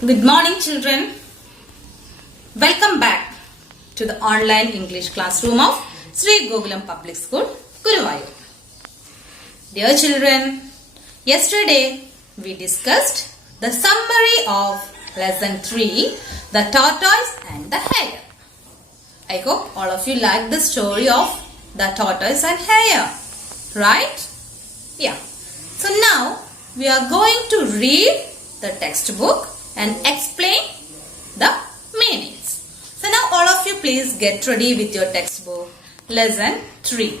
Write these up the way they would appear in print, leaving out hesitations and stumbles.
Good morning, children. Welcome back to the online English classroom of Sri Gokulam Public School, Guruvayur. Dear children, yesterday we discussed the summary of lesson 3, the tortoise and the hare. I hope all of you like the story of the tortoise and hare, right? Yeah. So now we are going to read the textbook and explain the meanings. So now all of you please get ready with your textbook. Lesson 3.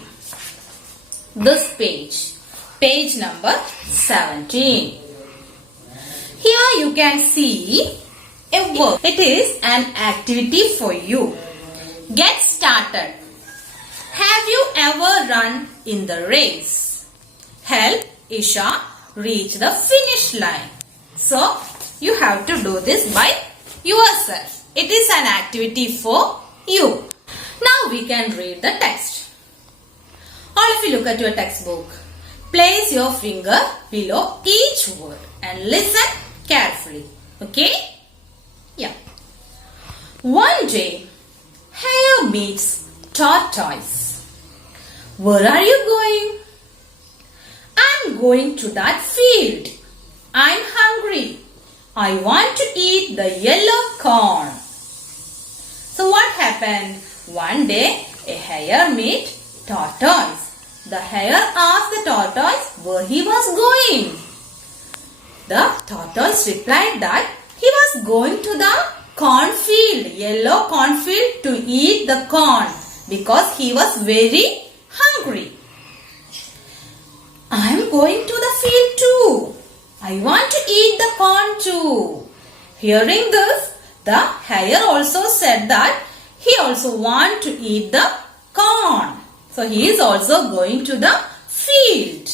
This page number 17. Here you can see a work. It is an activity for you. Get started. Have you ever run in the race? Help Isha reach the finish line. So you have to do this by yourself. It is an activity for you. Now we can read the text. All of you look at your textbook. Place your finger below each word and listen carefully. Okay? Yeah. One day, hare meets tortoise. Where are you going? I'm going to that field. I'm hungry. I want to eat the yellow corn. So what happened? One day a hare met tortoise. The hare asked the tortoise where he was going. The tortoise replied that he was going to the cornfield, yellow cornfield, to eat the corn because he was very hungry. I am going to the field too. I want to eat the corn too. Hearing this, the hare also said that he also want to eat the corn. So he is also going to the field.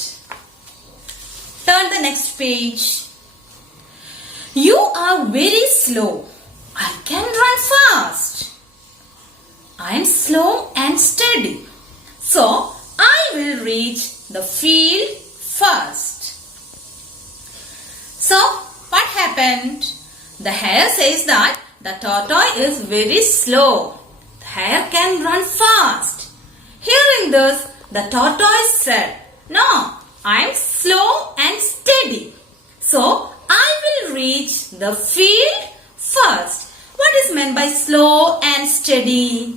Turn the next page. You are very slow. I can run fast. I am slow and steady. So I will reach the field first. So, what happened? The hare says that the tortoise is very slow. The hare can run fast. Hearing this, the tortoise said, no, I am slow and steady. So, I will reach the field first. What is meant by slow and steady?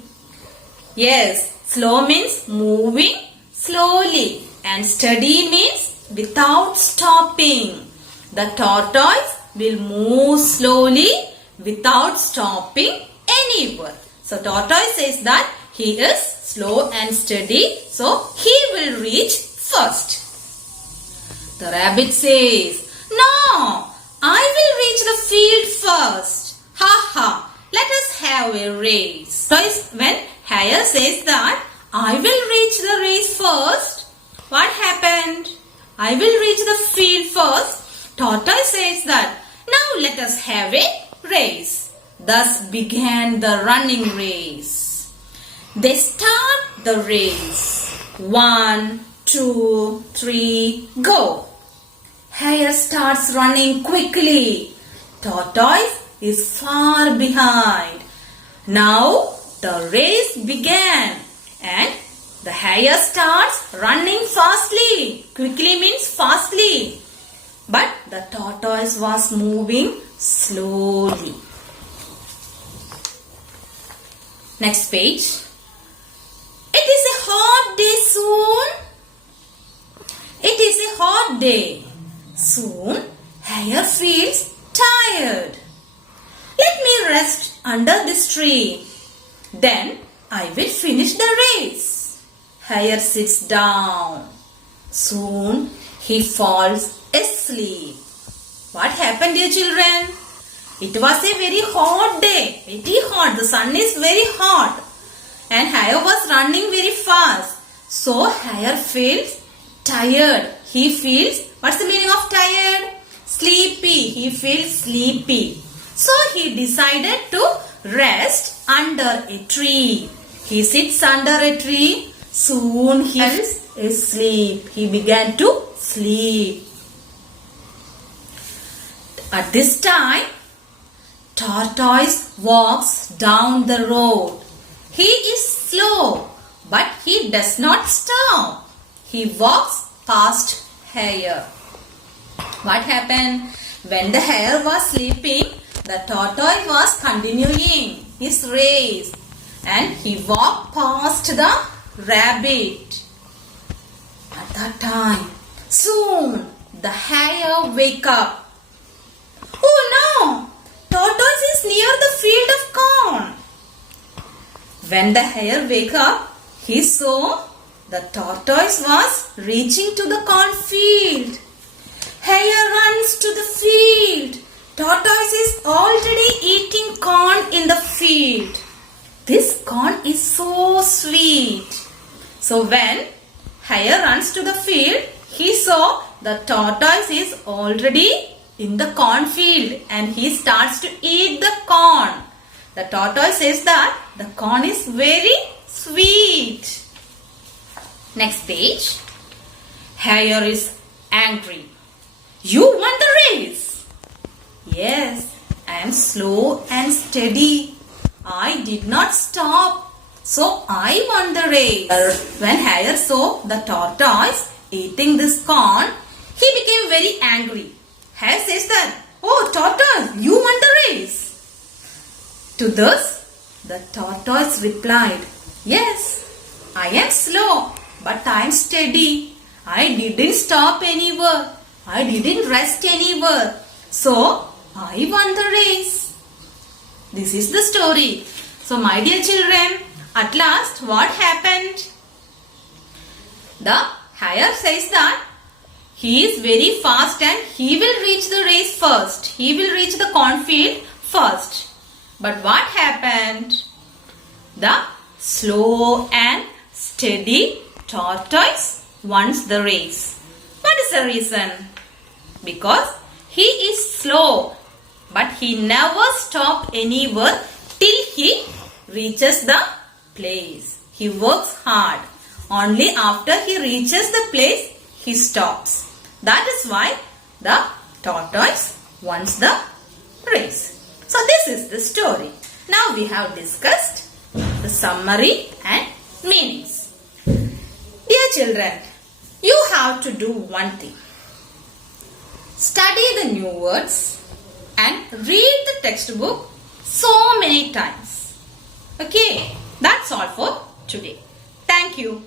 Yes, slow means moving slowly and steady means without stopping. The tortoise will move slowly without stopping anywhere. So tortoise says that he is slow and steady, so he will reach first. The rabbit says, no, I will reach the field first. Ha ha, let us have a race. So when hare says that I will reach the race first, what happened? I will reach the field first. Tortoise says that now let us have a race. Thus began the running race. They start the race. 1, 2, 3, go. Hare starts running quickly. Tortoise is far behind. Now the race began and the hare starts running fastly. Quickly means fastly. But the tortoise was moving slowly. Next page. It is a hot day soon. It is a hot day. Soon, hare feels tired. Let me rest under this tree. Then I will finish the race. Hare sits down. Soon, he falls asleep. What happened, dear children? It was a very hot day. Very hot. The sun is very hot. And hare was running very fast. So hare feels tired. He feels, what's the meaning of tired? Sleepy. He feels sleepy. So he decided to rest under a tree. He sits under a tree. Soon he is asleep. He began to sleep. At this time, tortoise walks down the road. He is slow, but he does not stop. He walks past hare. What happened? When the hare was sleeping, the tortoise was continuing his race and he walked past the rabbit. At that time, soon the hare wake up. Oh no! Tortoise is near the field of corn. When the hare wake up, he saw the tortoise was reaching to the cornfield. Hare runs to the field. Tortoise is already eating corn in the field. This corn is so sweet. So when hare runs to the field, he saw the tortoise is already in the cornfield and he starts to eat the corn. The tortoise says that the corn is very sweet. Next page. Hare is angry. You won the race. Yes, I am slow and steady. I did not stop. So I won the race. When hare saw the tortoise eating this corn, he became very angry. Hare says that, oh tortoise, you won the race. To this, the tortoise replied, yes, I am slow, but I am steady. I didn't stop anywhere. I didn't rest anywhere. So, I won the race. This is the story. So, my dear children, at last, what happened? The hare says that he is very fast and he will reach the race first. He will reach the cornfield first. But what happened? The slow and steady tortoise won the race. What is the reason? Because he is slow, but he never stopped anywhere till he reaches the place. He works hard. Only after he reaches the place, he stops. That is why the tortoise won the race. So this is the story. Now we have discussed the summary and meanings. Dear children, you have to do one thing. Study the new words and read the textbook so many times. Okay, that's all for today. Thank you.